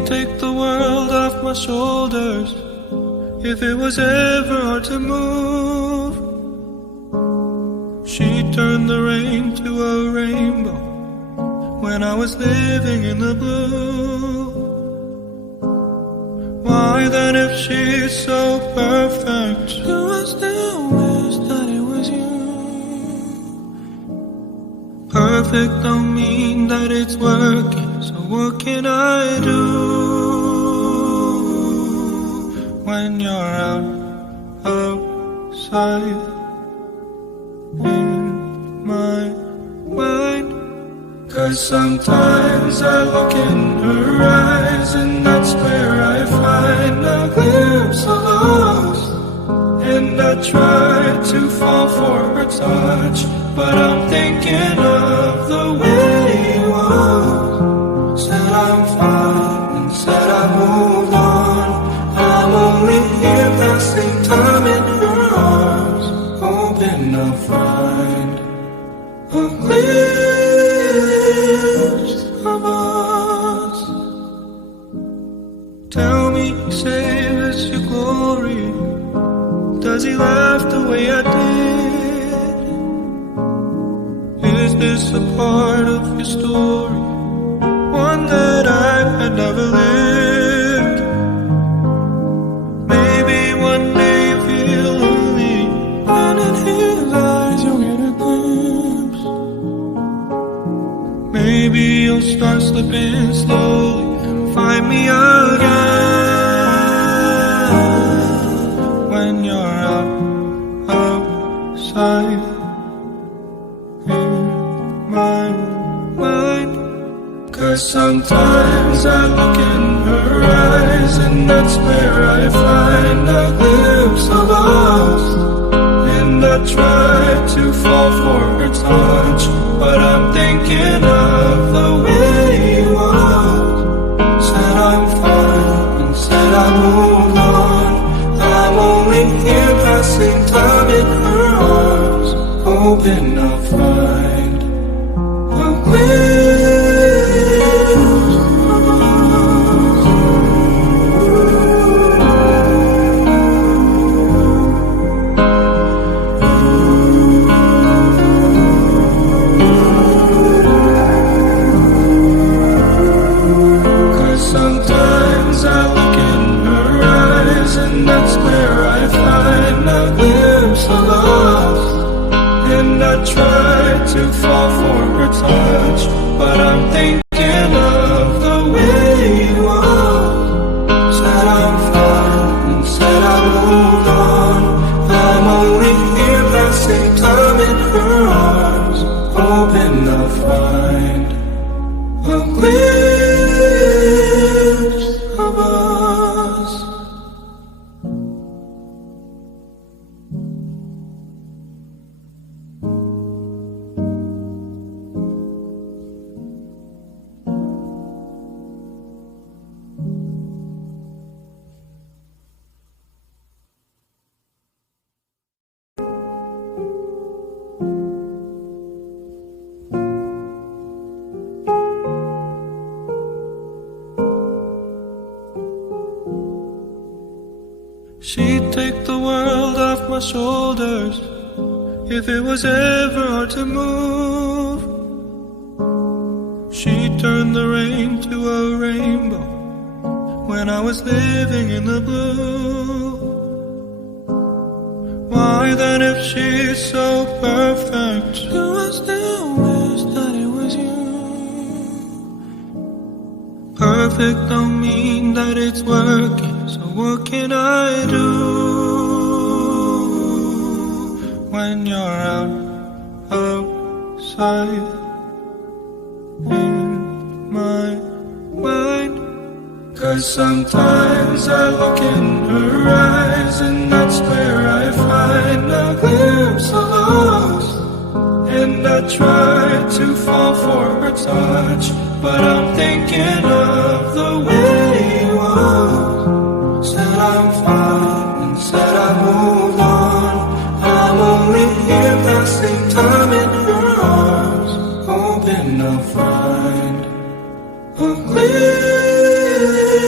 She'd take the world off my shoulders if it was ever hard to move. She'd turn the rain to a rainbow when I was living in the blue. Why then, if she's so perfect, do I still wish that it was you? Perfect don't mean that it's working, so what can I do when you're outside in my mind? 'Cause sometimes I look in her eyes, and that's where I find a glimpse of us. And I try to fall for her touch, but I'm thinking of the way you was. Said I'm fine and said I moved on. I'm only here passing time in her arms, hoping I'll find a glimpse of us. Tell me, save us your glory. Does he laugh the way I did? Is this a part of your story, one that I had never lived? Maybe one day you feel lonely, and in his eyes you'll get a glimpse. Maybe you'll start slipping slowly and find me again when you're outside in my mind. 'Cause sometimes I look in her eyes, and that's where I find a glimpse of us. And I try to fall for her touch, but I'm thinking of the way you was. Said I'm fine and said I moved on. I'm only here passing time in her arms, hoping I'll find a glimpse of us. 'Cause sometimes I look in her eyes, and that's where I find a glimpse of us. And I try to fall for her touch, but I'm thinking of the way you was. Said I'm fine and said I moved on. I'm only here passing time in her arms, hoping I'll find a glimpse of us. She'd take the world off my shoulders if it was ever hard to move. She'd turn the rain to a rainbow when I was living in the blue. Why then, if she's so perfect, do I still wish that it was you? Perfect don't mean that it's working, so what can I do when you're outside in my mind? 'Cause sometimes I look in her eyes, and that's where I find a glimpse of us. And I try to fall for her touch, but I'm thinking of the way you was. Said I'm fine and said I moved on. I'm only here passing time in her arms, hoping I'll find a glimpse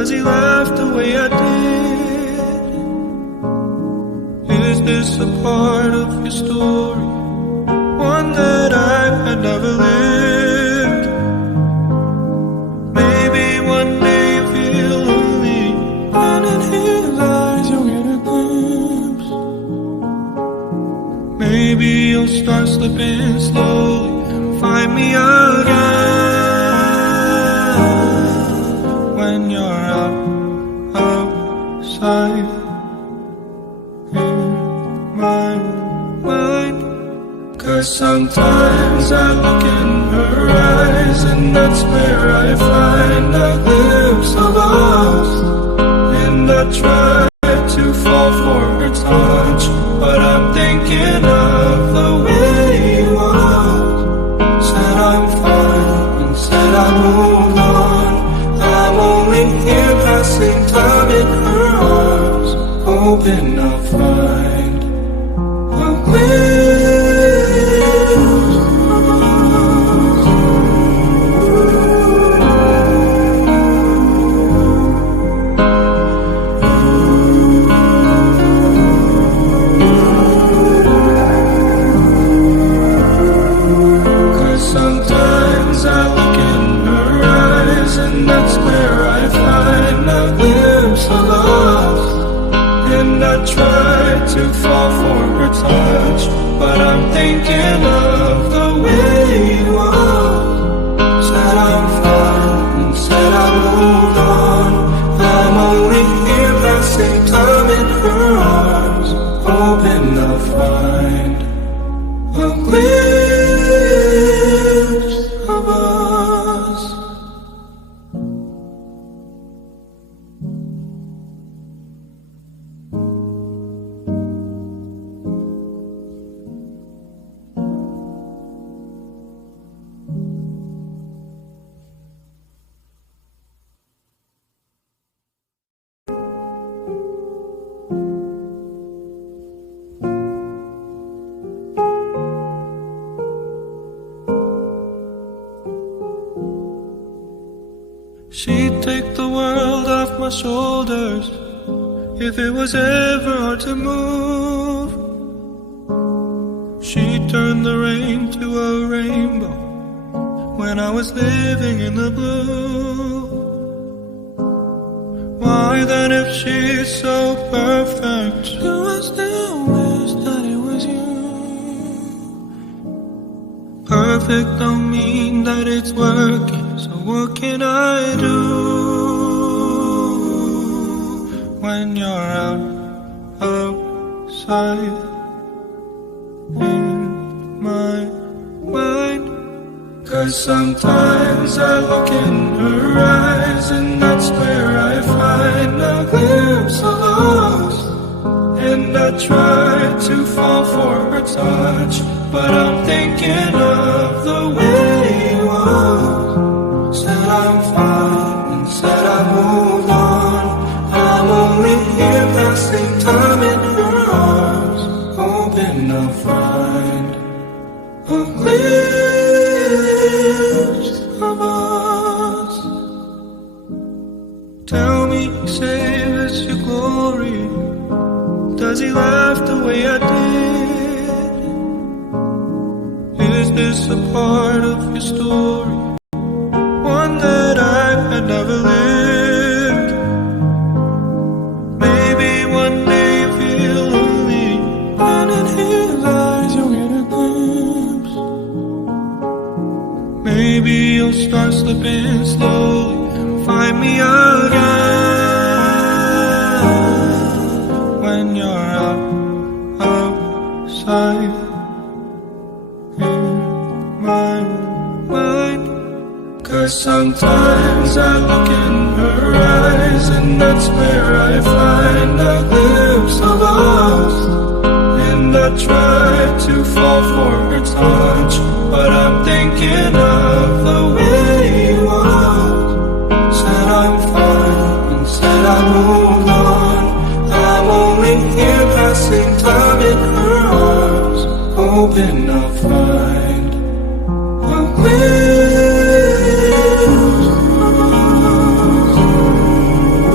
Does he laugh the way I did? Is this a part of your story? One that I had never lived. Maybe one day you feel lonely, and in his eyes you'll get a glimpse. Maybe you'll start slipping slowly and find me again when you're outside in my mind. 'Cause sometimes I look in her eyes, and that's where I find a glimpse of us. And I try to fall for her touch, but I'm thinking of the way you are. Said I'm fine, and said I moved on. I'm only here passing time in her arms, hoping I'll find a I try to fall for her touch, but I'm thinking of the way you are. Said I'm fine, and said I moved on. I'm only here passing time in her arms, hoping I'll find a glimpse of us. She'd take the world off my shoulders if it was ever hard to move. She'd turn the rain to a rainbow when I was living in the blue. Why then, if she's so perfect, do I still wish that it was you? Perfect don't mean that it's working, so what can I do when you're outside in my mind? 'Cause sometimes I look in her eyes, and that's where I find a glimpse of us. And I try to fall for her touch, but I'm thinking of the way you are. Said I'm fine, and said I moved on. I'm only here passing time in her arms, hoping I'll find a glimpse of us. Tell me, say this your glory. Does he laugh the way I did? Is this a part of your story? One that I had never lived. Maybe one day you feel lonely, and in his eyes you'll get a glimpse. Maybe you'll start slipping slowly and find me again when you're outside in my mind. 'Cause sometimes I look in her eyes, and that's where I find a glimpse of us. And I try to fall for her touch, but I'm thinking of the way you are. Said I'm fine, and said I moved on. I'm only here passing time in her arms, hoping I'll find a glimpse.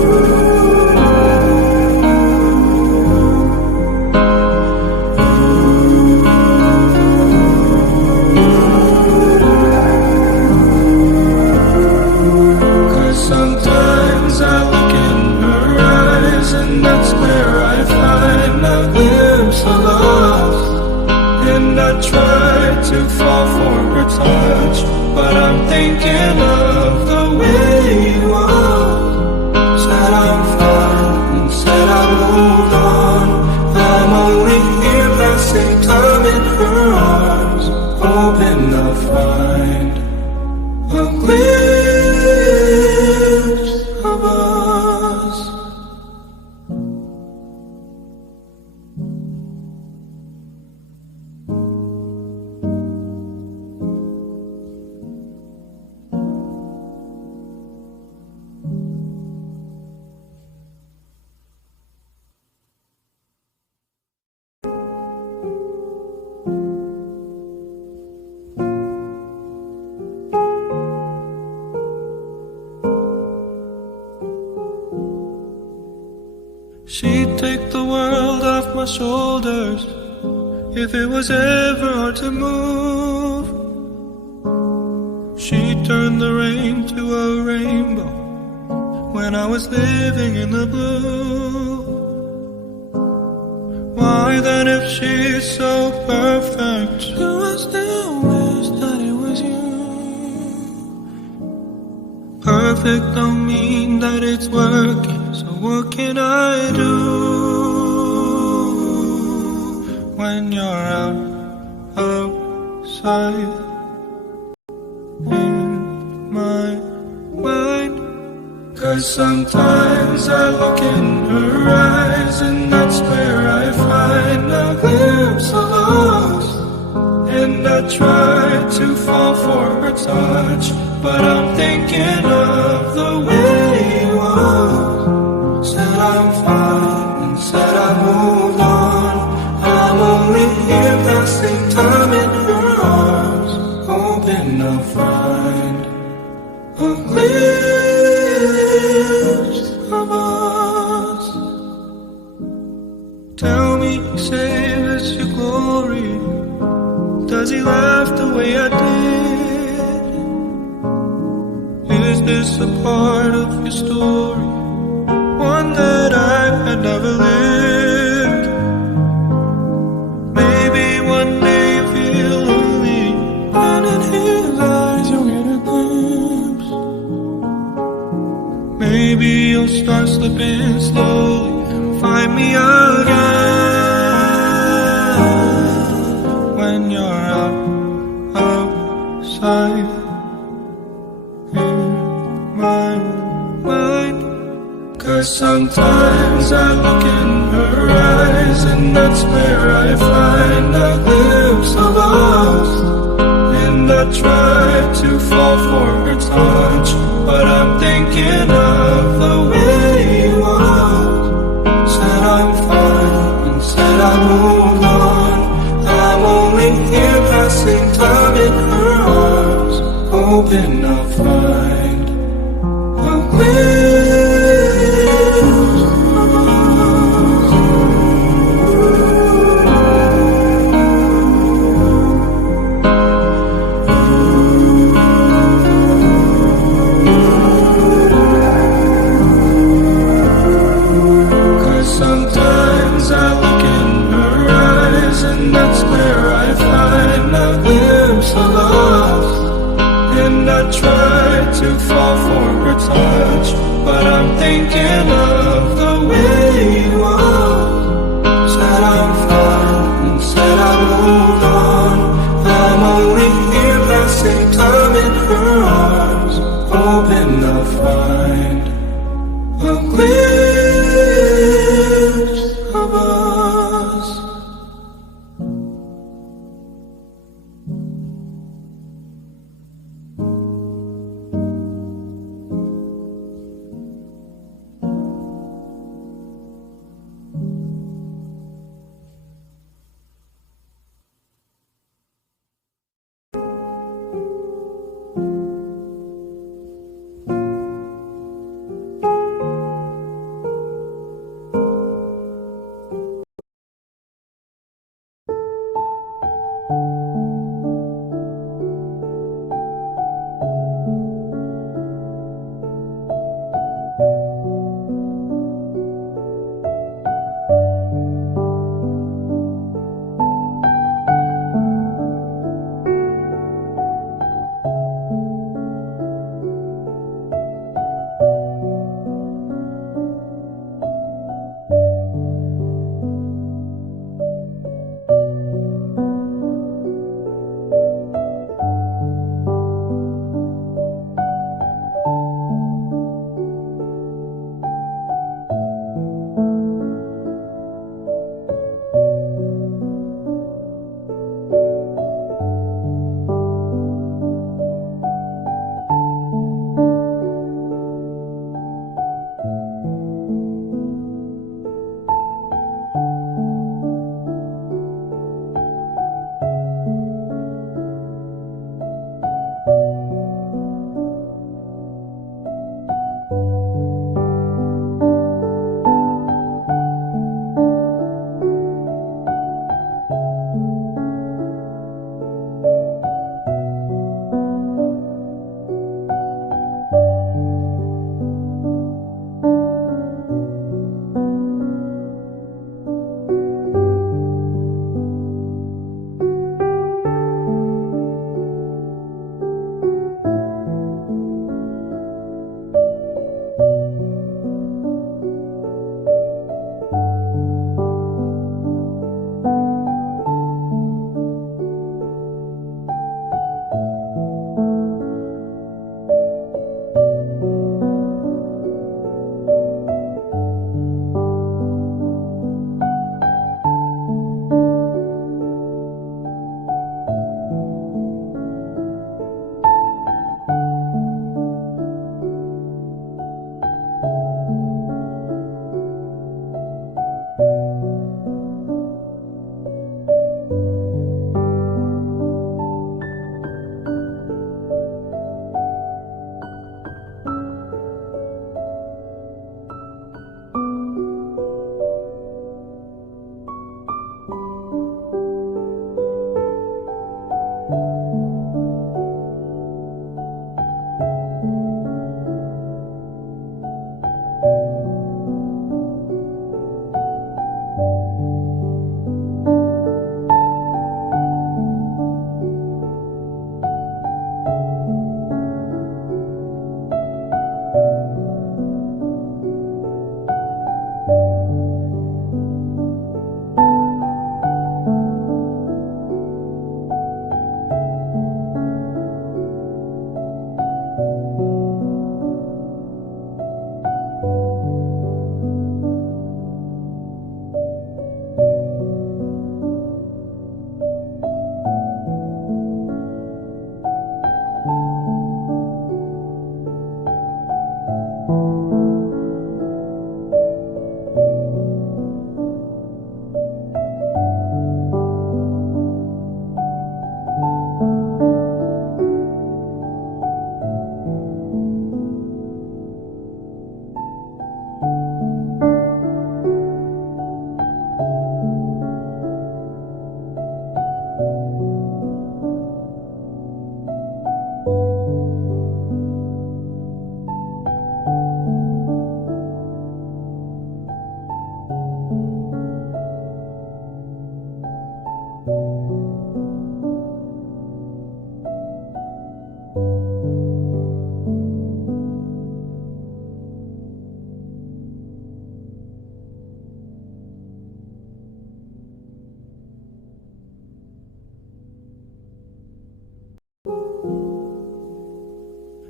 fall for her touch, but I'm thinking of the way you are. Said I'm fine and said I moved on. I'm only here passing time in her arms, hoping I'll find a glimpse of us. She'd take the world off my shoulders if it was ever hard to move. She'd turn the rain to a rainbow when I was living in the blue. Why then, if she's so perfect, do I still wish that it was you? Perfect don't mean that it's working, so what can I do when you're outside in my mind? 'Cause sometimes I look in her eyes, and that's where I find a glimpse of us. And I try to fall for her touch, but I'm thinking of the way you are. Said I'm fine and said I moved on. I'm only here passing time in her arms, hoping I'll find a glimpse of us. Tell me, say this your glory. Does he laugh the way I did? Is this a part of your story, one that I had never lived? Maybe one day you feel lonely, and in his eyes you'll get a glimpse. Maybe you'll start slipping slowly and find me again when you're outside in my mind. 'Cause sometimes I look in her eyes, and that's where I find a glimpse of us. And I try to fall for her touch, but I'm thinking of the way you are. Said I'm fine and said I moved on. I'm only here passing time in her arms, hoping I'll find a glimpse of us. 'Cause sometimes I look in her eyes, and that's where I find a glimpse of us. And I try to fall for her touch, but I'm thinking of the way you are. Said I'm fine and said I moved on. I'm only here passing time in her arms, hoping I'll find a glimpse of us.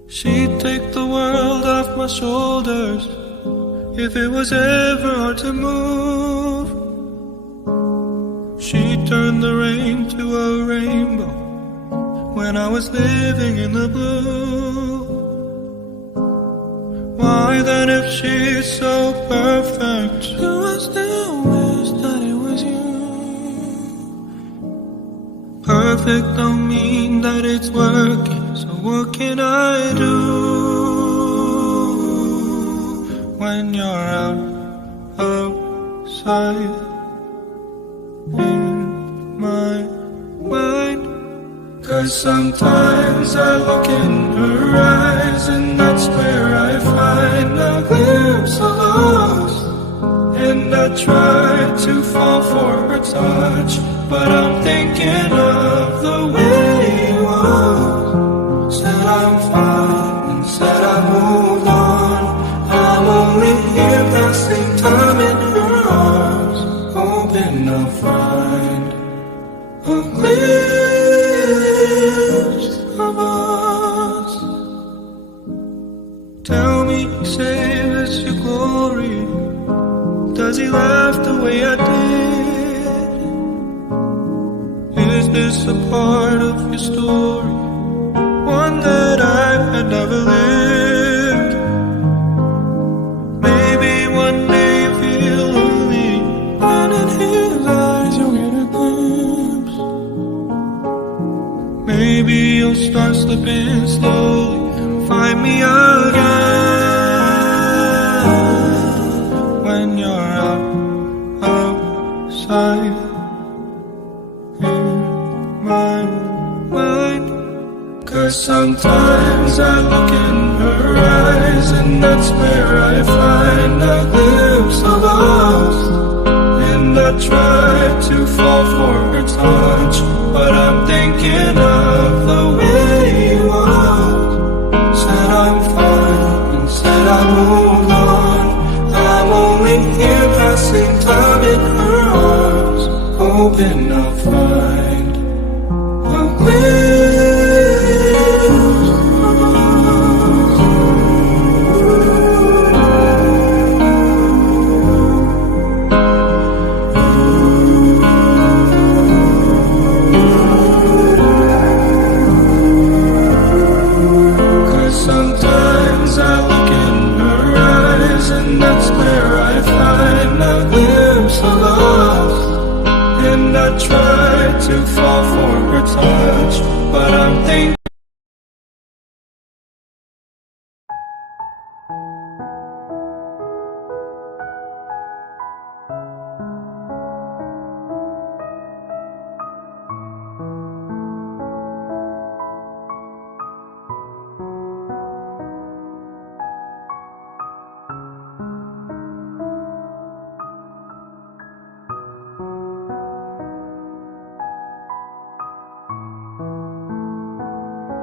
She'd take the world off my shoulders if it was ever hard to move. She'd turn the rain to a rainbow when I was living in the blue. Why then, if she's so perfect, do I still wish that it was you? Perfect don't mean that it's working, so what can I do when you're outside in my mind? 'Cause sometimes I look in her eyes, and that's where I find a glimpse of us. And I try to fall for her touch, but I'm thinking of the way it was. Said I'm fine, and said I moved on. I'm only here passing time in her arms, hoping I'll find a glimpse of us. Tell me, say this your glory. Does he laugh the way I did? Is this a part of your story, one that I had never lived? Maybe one day you feel lonely, and in his eyes you'll get a glimpse. Maybe you'll start slipping slowly and find me again when you're outside in my mind. 'Cause sometimes I look in her eyes, and that's where I find a glimpse of us. And I try to fall for her touch, but I'm thinking of the way it was. Said I'm fine, and said I moved on. I'm only here passing time in her arms, hoping I'll find a glimpse of us. 'Cause sometimes I look in her eyes, and that's where I find a glimpse of us. And I try to fall for her touch, but I'm thinking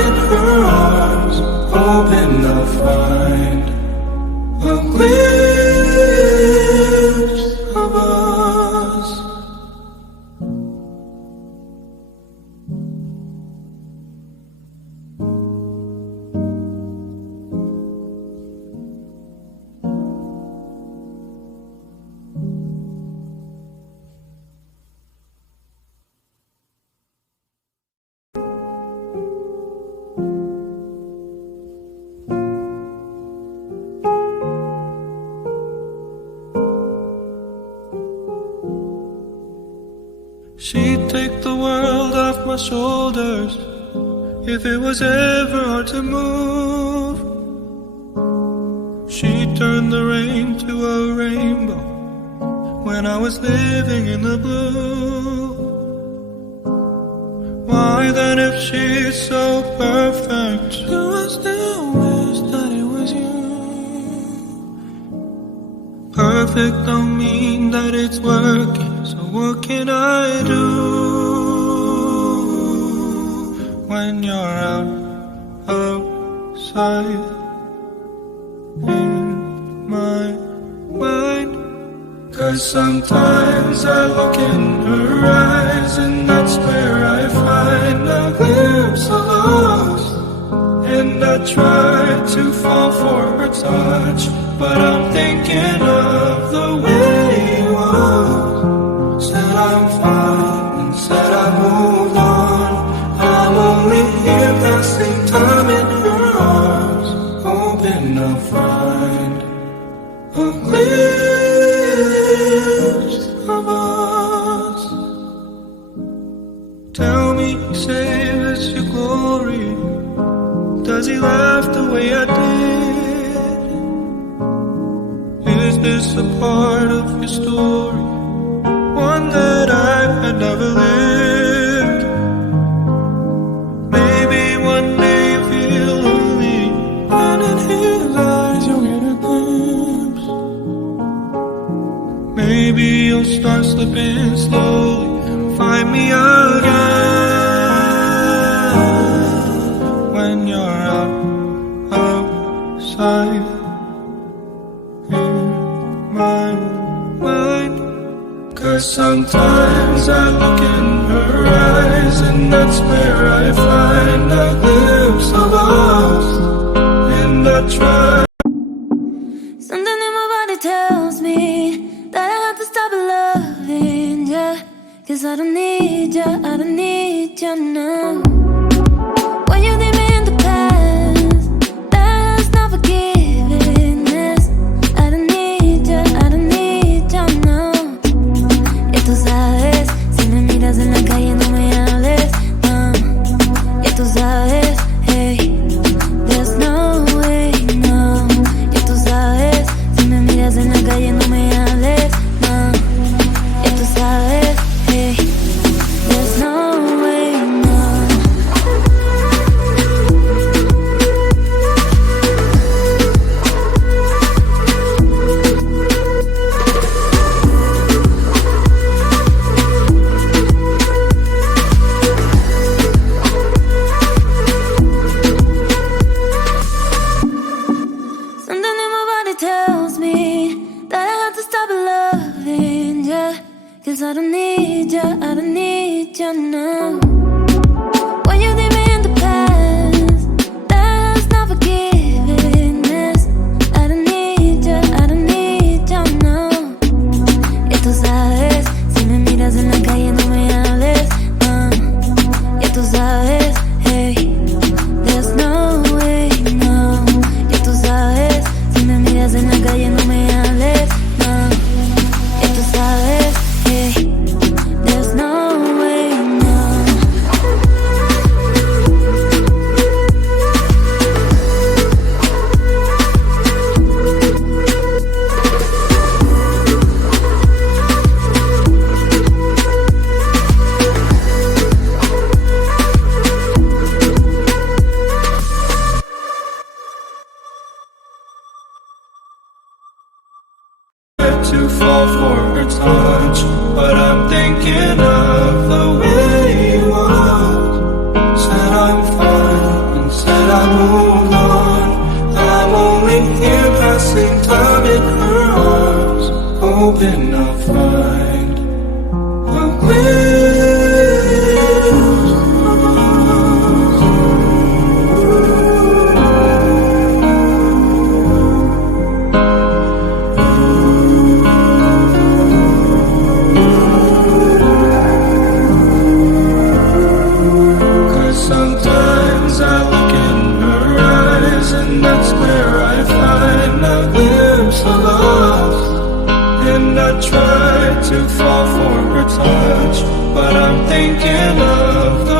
in her arms, hoping I'll find a glimpse of us. She'd take the world off my shoulders if it was ever hard to move. She'd turn the rain to a rainbow when I was living in the blue. Why then, if she's so perfect, do I still wish that it was you? Perfect don't mean that it's working, so what can I do when you're outside in my mind? 'Cause sometimes I look in her eyes, and that's where I find a glimpse of us. And I try to fall for her touch, but I'm thinking of the way you was. Said I'm fine and said I moved on. I'm only here passing time in her arms, hoping I'll find a glimpse of us. Tell me, say this your glory? Does he laugh the way I did? Is this a part of your story, one that I had never lived? Maybe one day you feel lonely, and in his eyes you'll get a glimpse. Maybe you'll start slipping slowly and find me again when you're outside in my mind. 'Cause sometimes I look in her eyes, and that's where I find a glimpse of us. And I try. Something in my body tells me that I have to stop loving ya, 'cause I don't need ya, I don't need ya now. When you leave me in the past, that's not forgiveness. I don't need ya, I don't need ya now. Ya tú sabes, si me miras en la calle no me hables, no. Ya tú sabes, hey, there's no way, no. Ya tú sabes, si me miras en la calle no me hables, no. Ya tú sabes, hey, there's no way, no. Something in my body tells me that I have to stop loving ya, 'cause I don't need ya, I don't need ya now. When you leave me in the past, that's not forgiveness. I don't need ya, I don't need ya now. Ya tú sabes, si me miras en la calle no me hables, no. Ya tú sabes, hey, there's no way, no. Ya tú sabes, si me miras en la calle no me hables, no. Ya tú sabes, hey, there's no way, no. but I'm thinking of